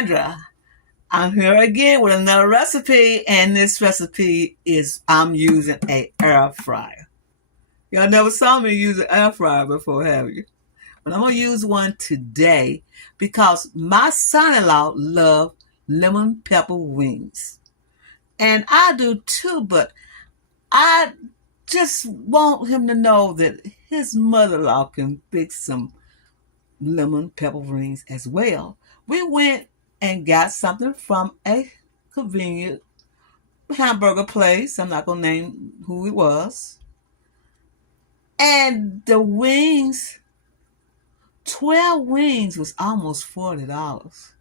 Sandra. I'm here again with another recipe, and this recipe is I'm using a air fryer. Y'all never saw me use an air fryer before, have you? But I'm gonna use one today because my son-in-law loves lemon pepper wings, and I do too. But I just want him to know that his mother-in-law can fix some lemon pepper wings as well. We went and got something from a convenient hamburger place. I'm not gonna name who it was. And the wings, 12 wings was almost $40.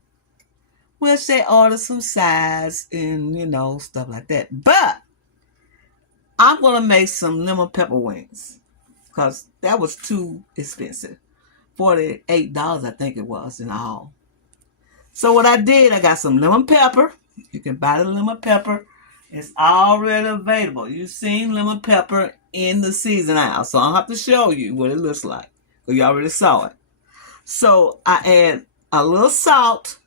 Which they ordered some sides and stuff like that. But I'm gonna make some lemon pepper wings because that was too expensive. $48, I think it was in all. So what I did, I got some lemon pepper. You can buy the lemon pepper. It's already available. You've seen lemon pepper in the season aisle, so I don't have to show you what it looks like because you already saw it. So I add a little salt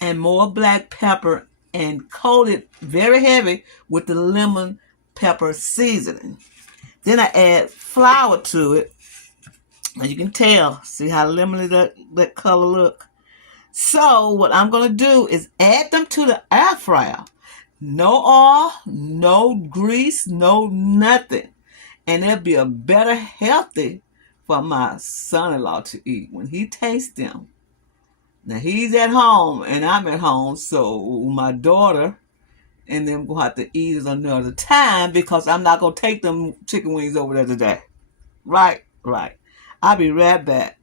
and more black pepper and coat it very heavy with the lemon pepper seasoning. Then I add flour to it. And you can tell, see how lemony that color look? So what I'm going to do is add them to the air fryer. No oil, no grease, no nothing. And it'll be a better healthy for my son-in-law to eat when he tastes them. Now he's at home and I'm at home, so my daughter and them will have to eat it another time because I'm not going to take them chicken wings over there today. Right. I'll be right back.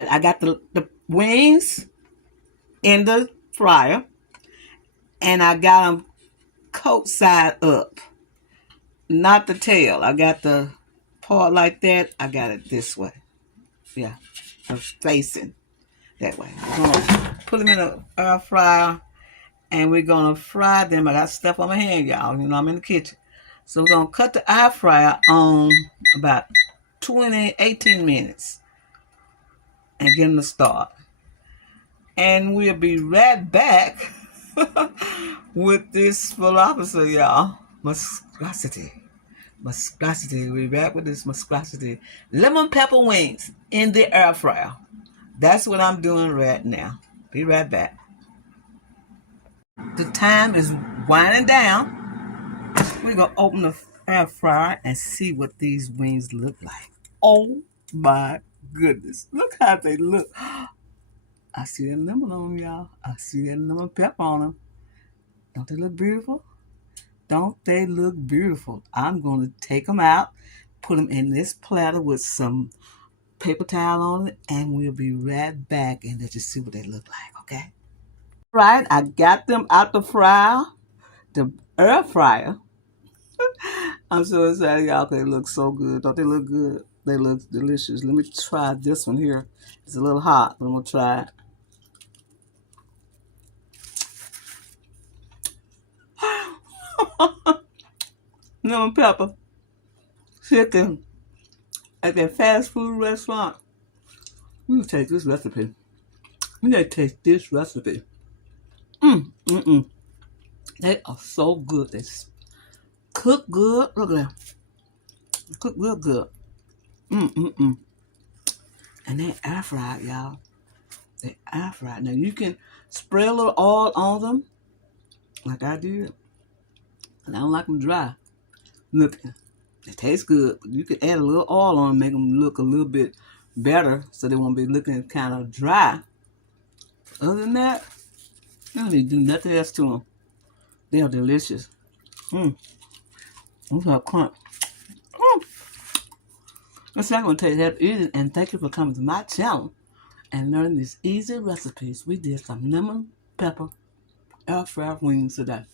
I got the wings in the fryer and I got them coat side up, not the tail. I got the part like that. I got it this way. Yeah, I'm facing that way. I'm gonna put them in the air fryer and we're gonna fry them. I got stuff on my hand, y'all. I'm in the kitchen. So we're gonna cut the air fryer on about 18 minutes and get them to start. And we'll be right back with this philosophy, y'all. Muscosity. We're back with this muscosity. Lemon pepper wings in the air fryer. That's what I'm doing right now. Be right back. The time is winding down. We're going to open the air fryer and see what these wings look like. Oh my goodness. Look how they look. I see that lemon on them, y'all. I see that lemon pepper on them. Don't they look beautiful? Don't they look beautiful? I'm going to take them out, put them in this platter with some paper towel on it, and we'll be right back and let you see what they look like, okay? Right, I got them out the fryer, the air fryer. I'm so excited, y'all. They look so good. Don't they look good? They look delicious. Let me try this one here. It's a little hot, but I'm going to try it. Lemon pepper chicken at that fast food restaurant. You take this recipe. You gotta taste this recipe. They are so good. They cook good. Look at that. Cook real good. And they air fried, y'all. They air fried. Now you can spray a little oil on them, like I did. And I don't like them dry. Look, they taste good, but you can add a little oil on them, make them look a little bit better so they won't be looking kind of dry. Other than that, you don't need to do nothing else to them. They are delicious. Those are crunch. That's not going to take that easy, and thank you for coming to my channel and learning these easy recipes. We did some lemon pepper air fried wings today.